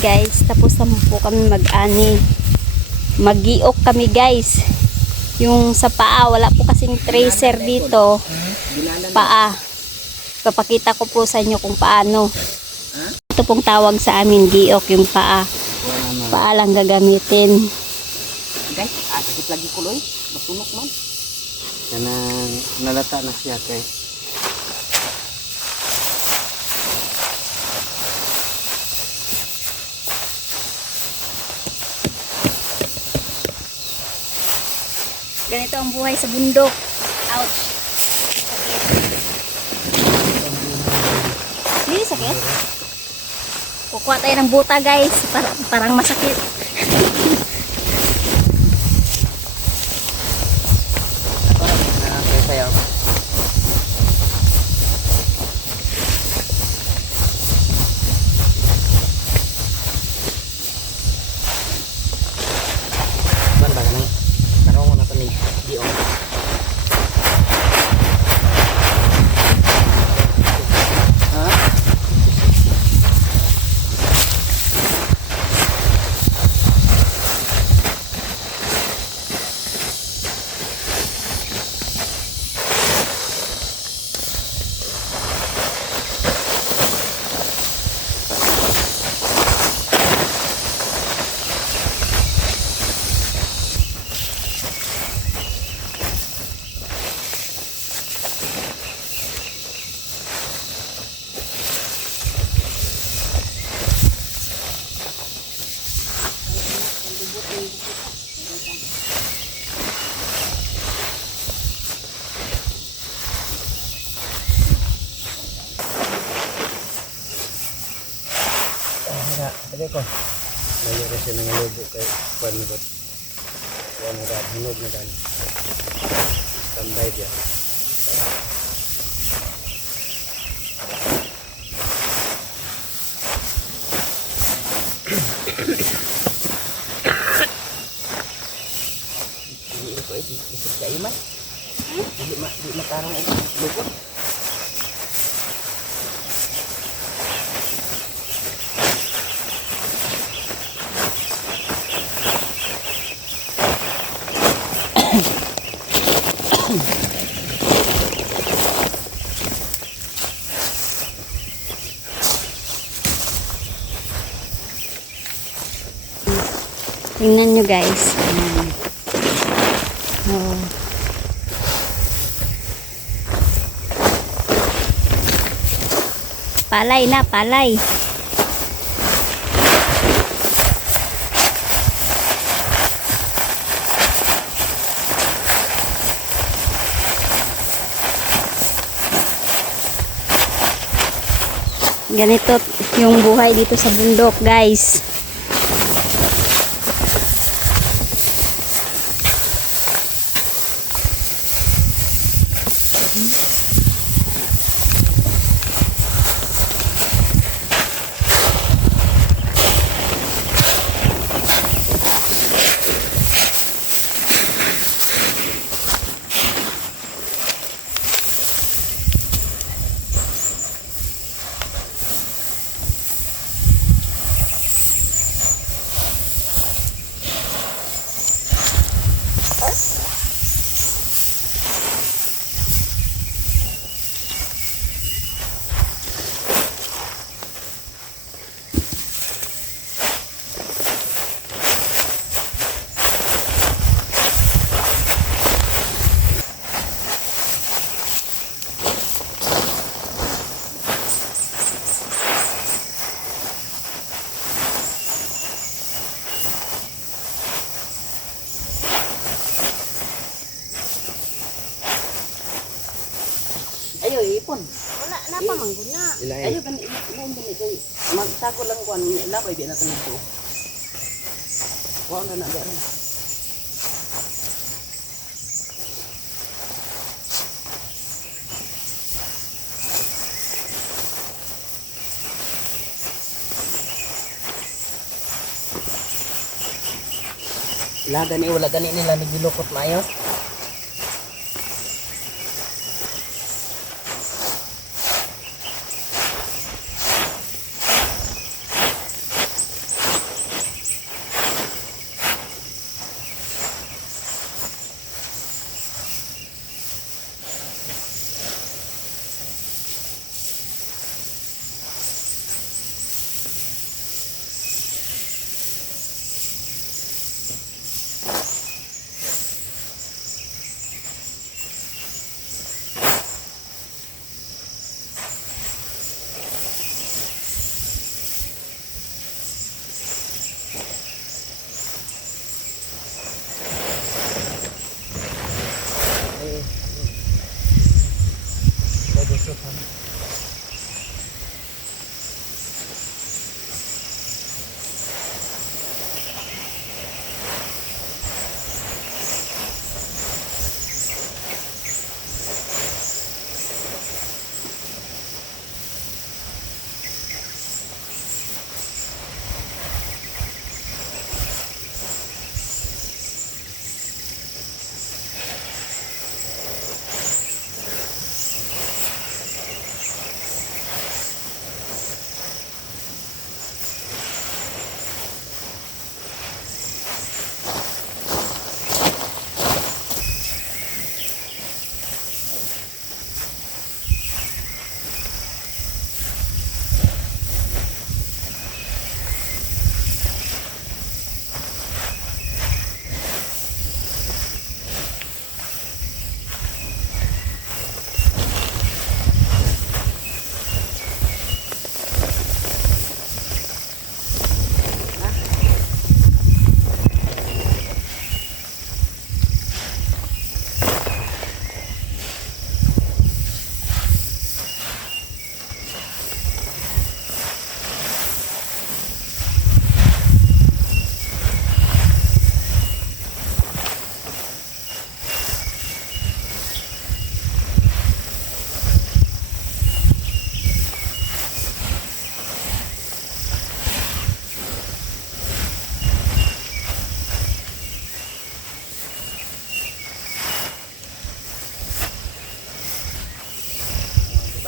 guys. Tapos na po kami mag-ani. Mag-iok kami guys. Yung sa paa, wala po kasing tracer dito. Paa. Papakita ko po sa inyo kung paano. Ito pong tawag sa amin, giok, yung paa. Paa lang gagamitin. Guys, sakit lagi kuloy. Masunok man. Kanang nalata na siya kay. Ganito ang buhay sa bundok. Ouch. Hindi sakit. Kukuha tayo ng buta guys. Parang masakit. Sayaw. Banda ka nang karong na tani di on. Ha? Lagay ko. Lagay ko siya ng lobo kay Juan ni Bot. Juan na dahil. Hinog na dahil. Standby dia. Ini ko ito. Isip ka iman. Di makarang ito. Lupot. Tingnan nyo guys. Oh. Palay na, palay. Ganito yung buhay dito sa bundok guys. Ayo ipon. Wala na pa mangguna. Ayo kan ipon kay magtako lang kuan labay di na tanito. Wa na daron. Wala gani nila nagilukot maayo.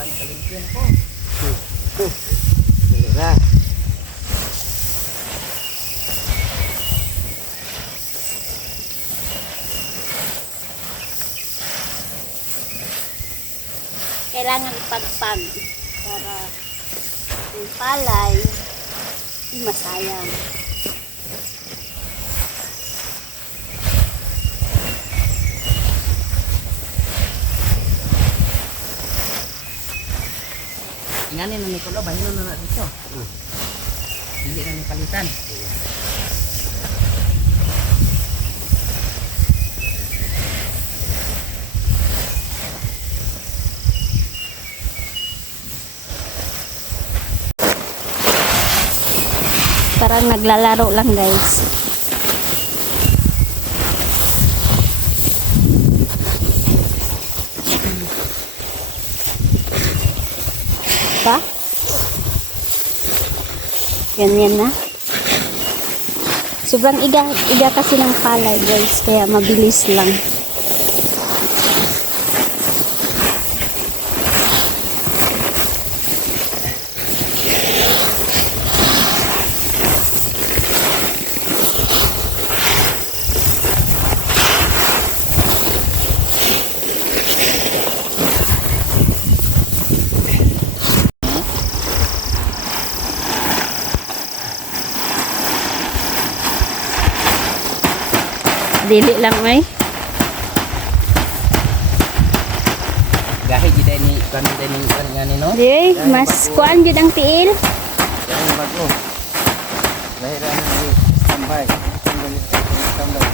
Ban kalimpian ko. Dila. Kailangan ipagpag para yung palay di masayang. Ingani na ni Kulo, bahino na dito. Dili na ni palitan. Parang naglalaro lang guys. Pa? Ganyan na. Sobrang iga kasi ng palay guys, kaya mabilis lang. Dili lang may. Gahi jud ni kan ngani no. Di, mas kuan jud ang tiil. Yang bago. Lahiran ni tambay. Tambay.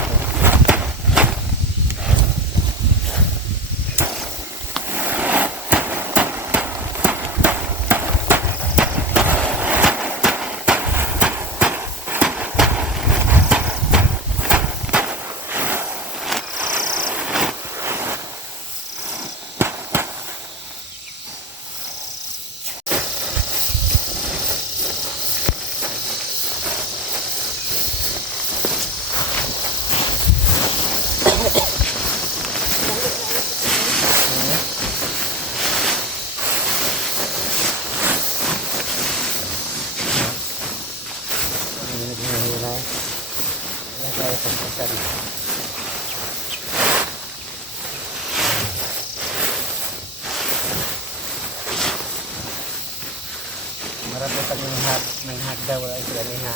Marami pag nanghag daw wala sila niha.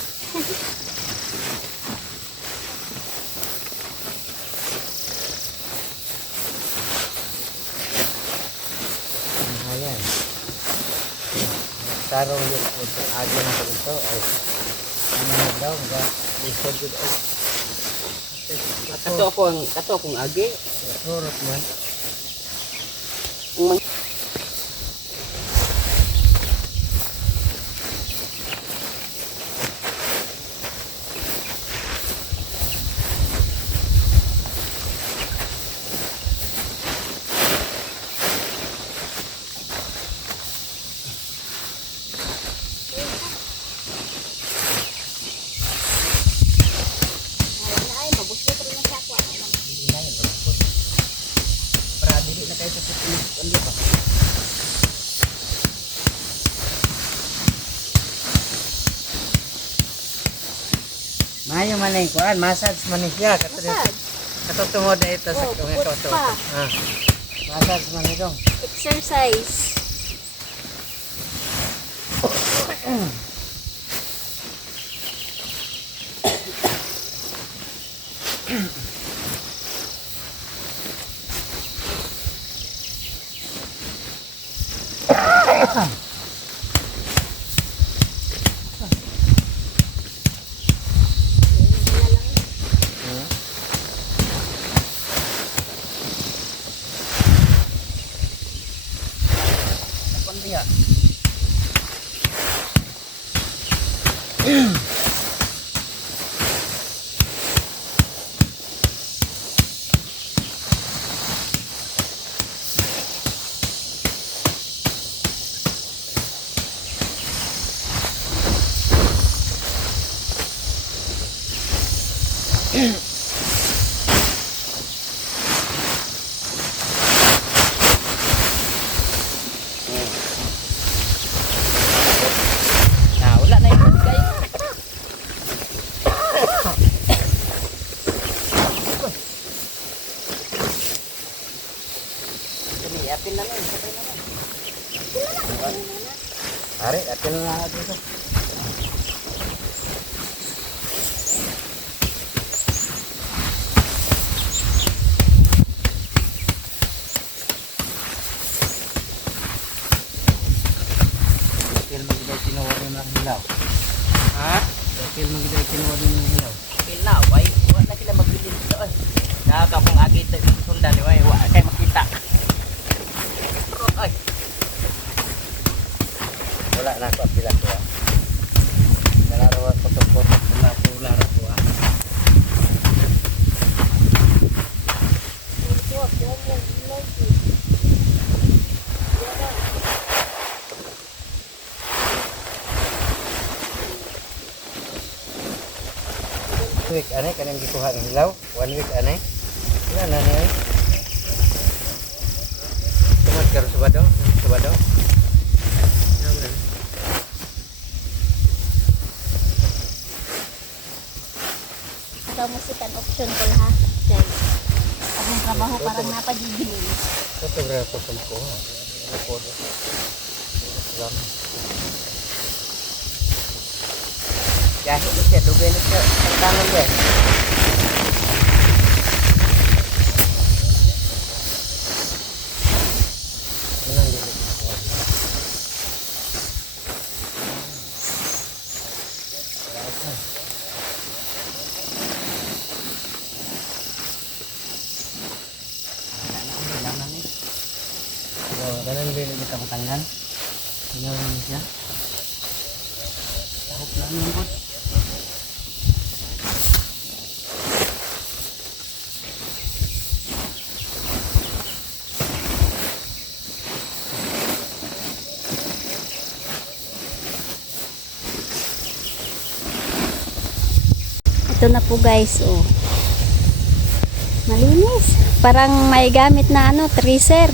Ayan. Tarong yun ito agi na sa ito ay nanghag daw mga isod yun ay kato akong agi surot man. Mayo man yung kuan, massage man siya. Katutungod na ito sa kung ito. Massage man ito. Exercise. atin na nun. Ari, atin na lang dito. Dahil magigay tinawarin ng hilaw. Ha? Dahil magigay tinawarin ng hilaw. Kila, why? Wala na sila magbili dito eh. Nakaka kung agit ito sundan, why? Wala kayo makita. Ay, Wala na ako pila ko. Kalarawa ko to po na ulara ko. Week anay kanang gikuha ng hilaw. 1 week anay. Wala na niya. Tumat karo Sabado. Sabado. Ito musikan option ko lahat. Guys. Akong trabaho parang napadigil. Fotografer ko. Foto. Salam. jahit ni siya, dugay ni siya. Ang tangan dia. Menang dulu. Dalam dulu kita tangan. Tinggal ini saja. Tahap namin po. Ito na po guys, oh. Malinis. Parang may gamit na ano, tracer.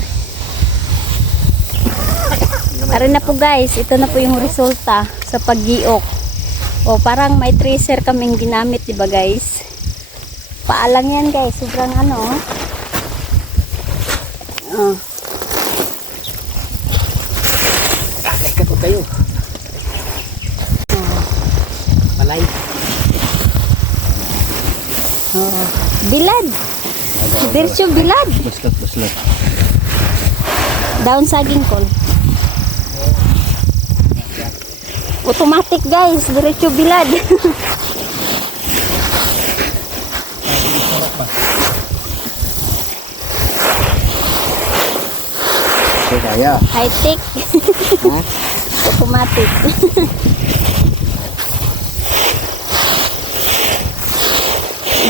Tara na po guys, ito na po yung resulta sa paggiok. O parang may tracer kaming ginamit, di ba guys? Paalang yan guys, sobrang ano. Oh. Teka ko kayo. Malay. Oh. Bilad. Diretso bilad. Buslot. Down saging call. Automatic guys, diretso bilad. Kaya. High tech. Automatic.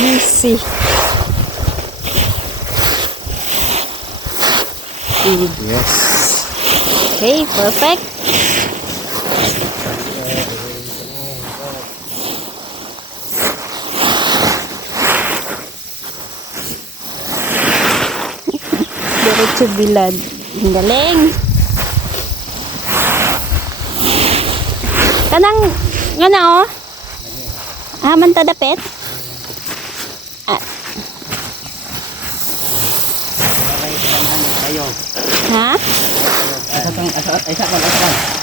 Easy. Yes. Okay, perfect. Diretso bilad. Ang galing. Kanang, ano oh? Man tadapit? Ah, Kayo. ha? Asakan.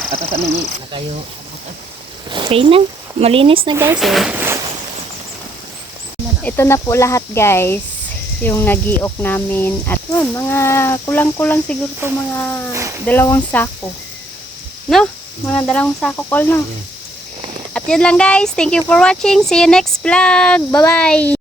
Atasan ni kayo. Okay na. Malinis na guys. Oh. Ito na po lahat guys. Yung nagiok namin. At yun, mga kulang-kulang siguro po mga 2 sako. No? Mga 2 sako call no? At yun lang guys. Thank you for watching. See you next vlog. Bye-bye.